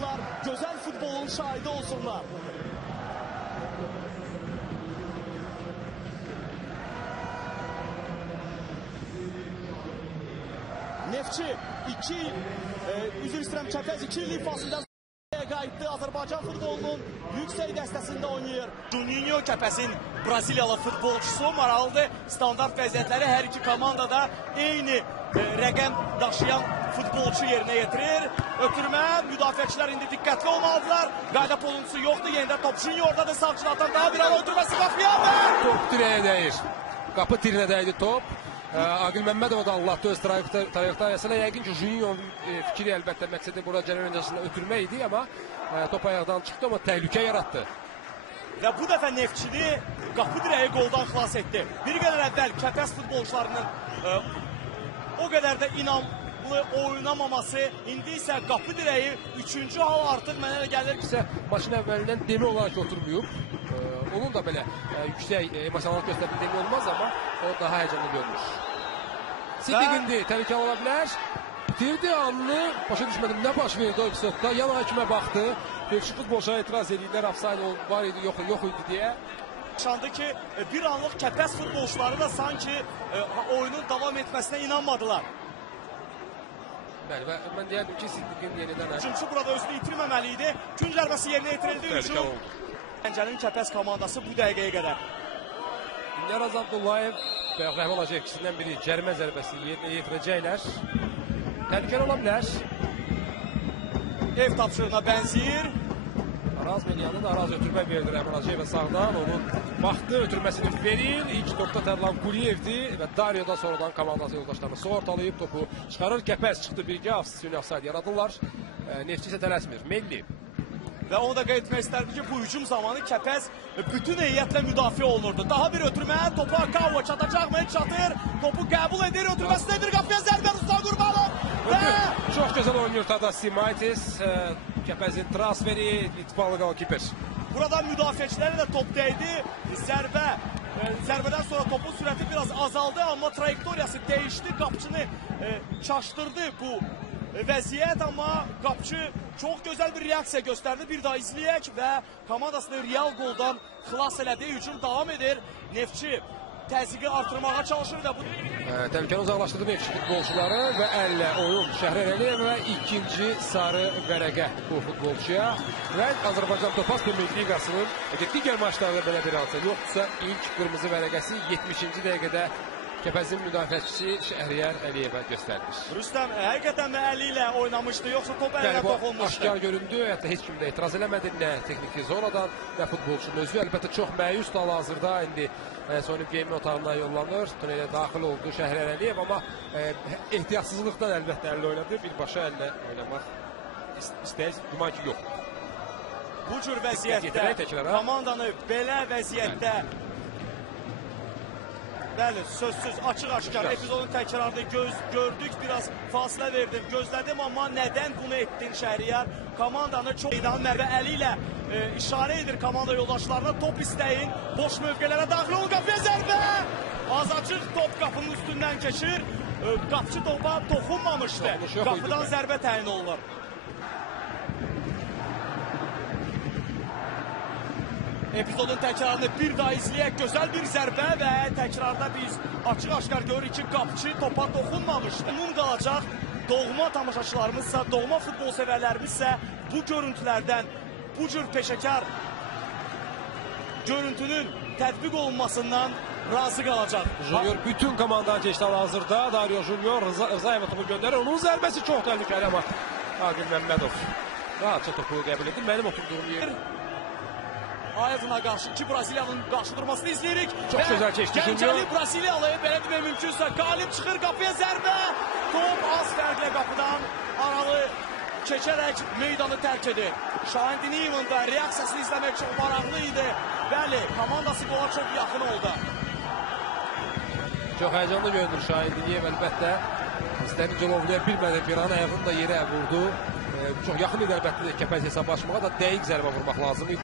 oyuncular güzel futbolun şahidi olsunlar. Neftçi 2 üzr istəyirəm, Kəpəz 2 illik fasildən qayıtdı. Azərbaycan futbolunun yüksək dəstəsində oynayır. Juninho Kəpəzin Braziliyalı futbolçusu maraqlıdır. Standart vəziyyətləri hər iki komandada eyni rəqəm daşıyan futbolçu yerinə yetirir. Ötürmə, müdafiəçilər indi diqqətli olmalıdırlar. Qayda pozuntusu yoxdur. Yenidən top Juniordadır. Savcılardan daha bir an ötürməsi qapıya və... Top dirəyə dəyir. Qapı tirinə dəydi top. Aqil Məmmədov da Allah'ta öz trayektoriyasına yəqin ki Junior'un fikri əlbəttə məqsədi burada gələn öncəsində ötürmək idi, amma top ayaqdan çıxdı, amma təhlükə yarattı. Və bu dəfə Neftçini qapı dirəyi qoldan xilas etdi. Bir qədər əvvəl Kəpəz futbolçularının o qədər də inamlı oynamaması, indi isə qapı dirəyi 3-cü hal artıq mənə gəlir. İsə maçın əvvəlindən demi olaraq oturmuyub. Onun da belə yüksək emosional göstərdiyi demi olmaz, amma o daha həyəcanlı görünür. Siddiq indi təhlükə ola bilər. Bitirdi anını, başa düşmədim nə baş verdi o epizodda. Yan hakimə baxdı. Belçik futbolçuya etiraz edirlər, offside var idi, yox idi deyə. Şandı ki, bir anlıq Kəpəz futbolçuları da sanki oyunun davam etməsinə inanmadılar. Bəli, və mən deyərdim ki, Siddiqin yenidən... Hücumçu burada özünü itirməməli idi. Gün zərbəsi yerinə yetirildi. Hücum. Gəncənin Kəpəz komandası bu dəqiqəyə qədər. İllər Abdullayev və Rəhman Hacı ikisindən biri cərimə zərbəsi yerinə yetirəcəklər. Təhlükəli ola bilər. Ev tapşırığına bənziyir. Araz Meliyanı da Araz ötürmə verdi Rəhman Hacıya və sağdan onun vaxtı ötürməsini verir. İlk topda tərlan Quliyevdir və Dario'dan sonradan komandası yoldaşlarını sortalayıb topu çıxarır. Kəpəz çıxdı birgə, offside yaradırlar. Neftçi isə tələsmir. Melli. Və onu da qeyd etmək istərdim ki, bu hücum zamanı Kəpəz bütün heyətlə müdafiə olunurdu. Daha bir ötürmə, topu Akava çatacaqmı? Çatır, topu qəbul edir, ötürməsini edir, qapıya zərbə Ruslan Qurbanov. Və... Çox gözəl oynuyor Tadas Simaitis. Kəpəzin transferi, İttifalı qalkiper. Burada müdafiəçilərə də top dəydi. Zərbədən sonra topun sürəti biraz azaldı, amma trayektoriyası dəyişdi. Qapçını çaşdırdı bu vəziyyət, amma qapçı çox gözəl bir reaksiya göstərdi. Bir daha izləyək və komandasını real qoldan xilas elədi. Hücum davam edir. Neftçi təzyiqi artırmağa çalışır və bu... Təhlükəni uzaqlaşdırdı Neftçi futbolçuları və əllə oyun Şəhrərəli və ikinci sarı vərəqə bu futbolçuya. Və Azərbaycan Topaz Premier Liqasının digər maçlarda belə bir hansı yoxdursa ilk qırmızı vərəqəsi 70-ci dəqiqədə Kəpəzin müdafiəçisi Şəhriyar Əliyevə göstərilir. Rüstəm həqiqətən də əli ilə oynamışdı, yoxsa top əlinə toxunmuşdu? Aşkar göründü, hətta heç kim də etiraz eləmədi, nə texniki zonadan, nə futbolçunun özü. Əlbəttə çox məyus da hazırda indi soyunub geyinmə otağına yollanır. Tunelə daxil oldu Şəhriyar Əliyev, amma ehtiyatsızlıqdan əlbəttə əllə oynadı. Birbaşa əllə oynamaq istəyir, güman ki yox. Bu cür vəziyyətdə, komandanı belə vəziyyətdə bəli, sözsüz, açıq-aşkar epizodun təkrarını gördük, biraz fasilə verdim, gözlədim, amma nədən bunu etdin Şəhriyar? Komandanı çox meydanın Mərvə əli ilə işarə edir komanda yoldaşlarına, top istəyin, boş mövqələrə daxil olun, qapıya zərbə! Azacıq top qapının üstündən keçir, qapçı topa toxunmamışdı, qapıdan zərbə təyin olunur. Epizodun təkrarını bir daha izləyək, gözəl bir zərbə və təkrarda biz açıq-aşkar görürük ki, qapçı topa toxunmamışdı. Bunun qalacaq, doğma tamaşaçılarımızsa, doğma futbol sevərlərimizsə bu görüntülərdən, bu cür peşəkar görüntünün tətbiq olunmasından razı qalacaq. Junior bütün komandanı keçdi hazırda. Dario Junior Rızayeva topu göndərir. Onun zərbəsi çox təhlükəli, amma Aqil Məmmədov rahatça topu qəbul edir. Mənim oturduğum yer. Ayazına qarşı ki, Braziliyanın qarşı durmasını izləyirik. Çox gözəl keçdi Junior. Gəncəli Braziliyalı, belə demək mümkünsə, qalib çıxır, qapıya zərbə. Top az fərqlə qapıdan aralı keçərək meydanı tərk edir. Şahin Diniyevin də reaksiyasını izləmək çox maraqlı idi. Bəli, komandası qola çox yaxın oldu. Çox həyəcanlı görünür Şahin Diniyev əlbəttə. İstəni cəlovlaya bilmədi, bir an ayağını da yerə vurdu. Çox yaxın idi əlbəttə Kəpəz hesablaşmağa da dəqiq zərbə vurmaq lazım idi.